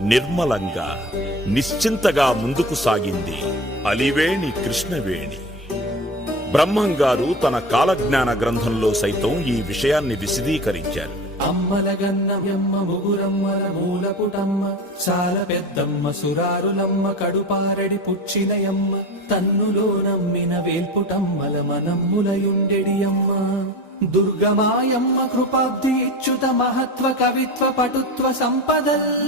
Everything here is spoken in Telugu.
నిర్మలంగా నిశ్చింతగా ముందుకు సాగింది అలివేణి కృష్ణవేణి. బ్రహ్మంగారు తన కాలజ్ఞాన గ్రంథంలో సైతం ఈ విషయాన్ని విశదీకరించారు. అమ్మలగన్నమ్మ ముగురమ్మల మూలపుటమ్మ చాలా పెద్దమ్మ సురారులమ్మ కడుపారడి పుచ్చినయమ్మ తన్నులో నమ్మిన వేల్పుటమ్మల మనమ్ములయుండెడియమ్మ దుర్గమాయమ్మ కృపాబ్ది ఇచ్యుత మహత్వ కవిత్వ పటుత్వ సంపదల్